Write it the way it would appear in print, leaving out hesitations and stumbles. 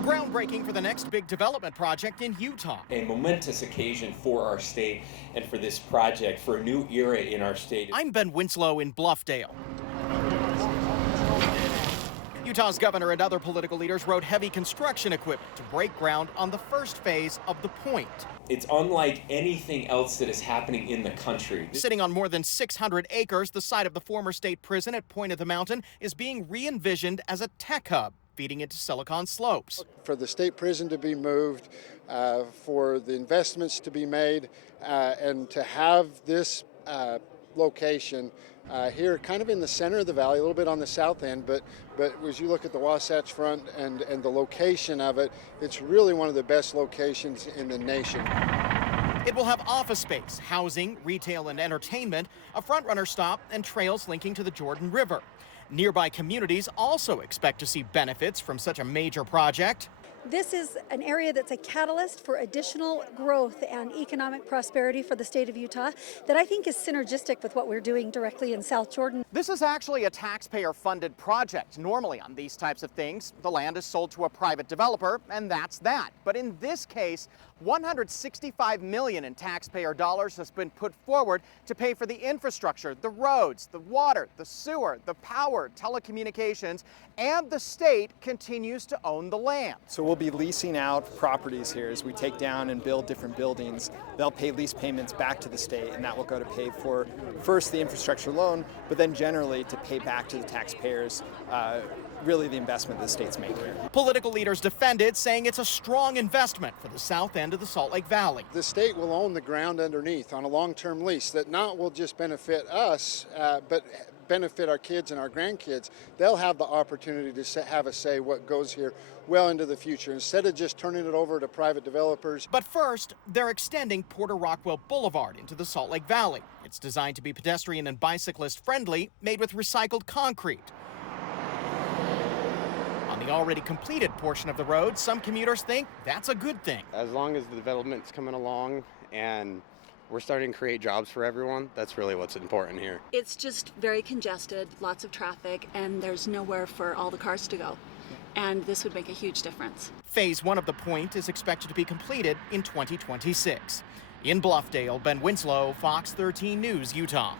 A groundbreaking for the next big development project in Utah. A momentous occasion for our state and for this project, for a new era in our state. I'm Ben Winslow in Bluffdale. Utah's governor and other political leaders rode heavy construction equipment to break ground on the first phase of the Point. It's unlike anything else that is happening in the country. Sitting on more than 600 acres, the site of the former state prison at Point of the Mountain is being re-envisioned as a tech hub, feeding into Silicon Slopes. For the state prison to be moved, for the investments to be made, and to have this location here kind of in the center of the valley, a little bit on the south end, but as you look at the Wasatch Front and the location of it, it's really one of the best locations in the nation. It will have office space, housing, retail and entertainment, a front-runner stop, and trails linking to the Jordan River. Nearby communities also expect to see benefits from such a major project. This is an area that's a catalyst for additional growth and economic prosperity for the state of Utah that I think is synergistic with what we're doing directly in South Jordan. This is actually a taxpayer-funded project. Normally on these types of things, the land is sold to a private developer, and that's that. But in this case, $165 million in taxpayer dollars has been put forward to pay for the infrastructure, the roads, the water, the sewer, the power, telecommunications, and the state continues to own the land. So we'll be leasing out properties here as we take down and build different buildings. They'll pay lease payments back to the state, and that will go to pay for first the infrastructure loan, but then generally to pay back to the taxpayers really the investment the state's making. Political leaders defended, saying it's a strong investment for the south end of the Salt Lake Valley. The state will own the ground underneath on a long-term lease that not will just benefit us, but benefit our kids and our grandkids. They'll have the opportunity to have a say what goes here well into the future instead of just turning it over to private developers. But first, they're extending Porter Rockwell Boulevard into the Salt Lake Valley. It's designed to be pedestrian and bicyclist friendly, made with recycled concrete. On the already completed portion of the road, some commuters think that's a good thing. As long as the development's coming along and we're starting to create jobs for everyone, that's really what's important here. It's just very congested, lots of traffic, and there's nowhere for all the cars to go. And this would make a huge difference. Phase 1 of the Point is expected to be completed in 2026. In Bluffdale, Ben Winslow, Fox 13 News, Utah.